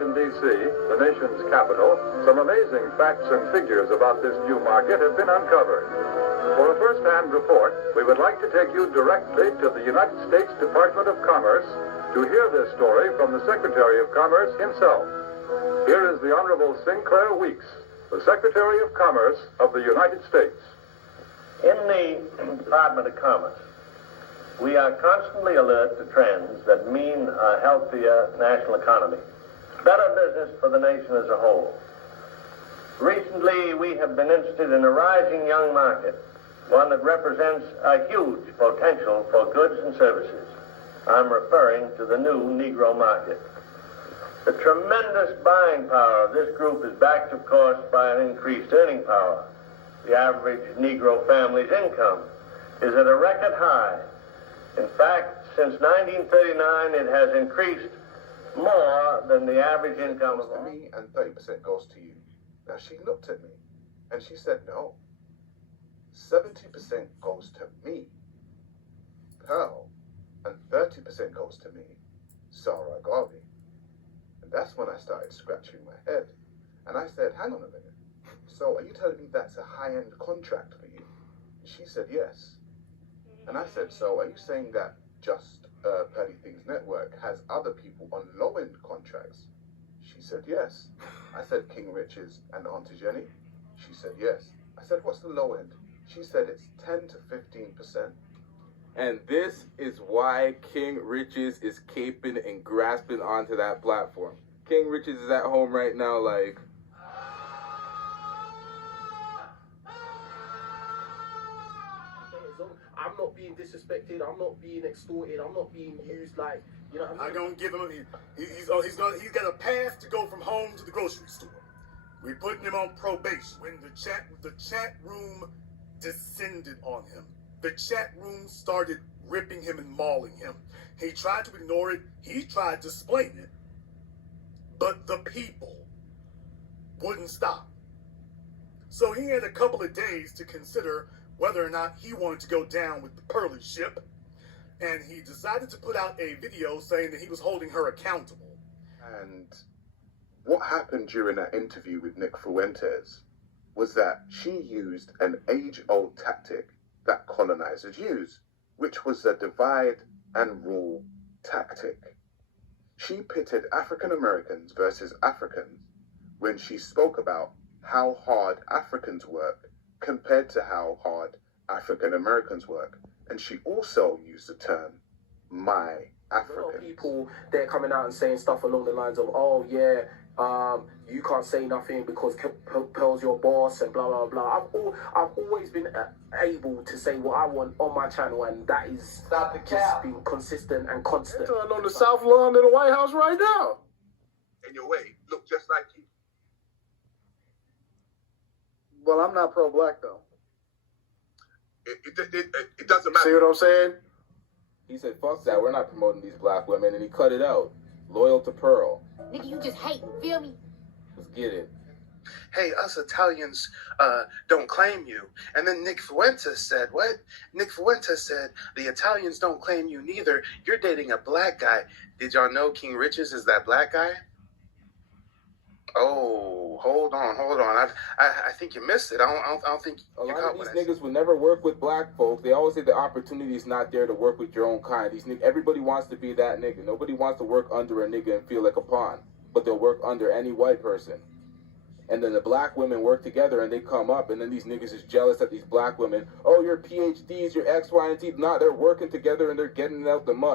Washington, D.C., the nation's capital, some amazing facts and figures about this new market have been uncovered. For a first-hand report, we would like to take you directly to the United States Department of Commerce to hear this story from the Secretary of Commerce himself. Here is the Honorable Sinclair Weeks, the Secretary of Commerce of the United States. In the Department of Commerce, we are constantly alert to trends that mean a healthier national economy, better business for the nation as a whole. Recently, we have been interested in a rising young market, one that represents a huge potential for goods and services. I'm referring to the new Negro market. The tremendous buying power of this group is backed, of course, by an increased earning power. The average Negro family's income is at a record high. In fact, since 1939, it has increased more than the average income of all. Me and 30% goes to you. Now she looked at me and she said, no, 70% goes to me, Pearl, and 30% goes to me, Sarah Garvey. And that's when I started scratching my head. And I said, hang on a minute. So are you telling me that's a high-end contract for you? She said, yes. And I said, so are you saying that Just Petty Things Network has other people on low-end contracts? She said, yes. I said, King Riches and Auntie Jenny? She said, yes. I said, what's the low end? She said, it's 10 to 15%. And this is why King Riches is caping and grasping onto that platform. King Riches is at home right now like... I'm not being disrespected. I'm not being extorted. I'm not being used like, you know what I mean? I'm gonna give him. He's got a path to go from home to the grocery store. We're putting him on probation. When the chat room descended on him, the chat room started ripping him and mauling him. He tried to ignore it. He tried to explain it, but the people wouldn't stop. So he had a couple of days to consider whether or not he wanted to go down with the Pearly ship, and he decided to put out a video saying that he was holding her accountable. And what happened during that interview with Nick Fuentes was that she used an age-old tactic that colonizers use, which was the divide and rule tactic. She pitted African Americans versus Africans when she spoke about how hard Africans work compared to how hard African Americans work. And she also used the term, my Africans. A lot of people, they're coming out and saying stuff along the lines of, oh yeah, you can't say nothing because Pearl's your boss and blah, blah, blah. I've always been able to say what I want on my channel, and that is just being consistent and constant. They're on the South Lawn of the White House right now. And your way look just like you. Well, I'm not pro-black, though. It doesn't matter. See what I'm saying? He said, fuck that, we're not promoting these black women, and he cut it out. Loyal to Pearl. Nigga, you just hating, feel me? Let's get it. Hey, us Italians don't claim you. And then Nick Fuentes said, what? Nick Fuentes said, the Italians don't claim you neither. You're dating a black guy. Did y'all know King Riches is that black guy? Oh, hold on. I think you missed it. I don't think a you lot caught of these what niggas would never work with black folks. They always say the opportunity is not there to work with your own kind. Everybody wants to be that nigga. Nobody wants to work under a nigga and feel like a pawn, but they'll work under any white person. And then the black women work together and they come up, and then these niggas is jealous at these black women. Oh, your PhDs, your X, Y, and Z. Nah, they're working together and they're getting it out the mud.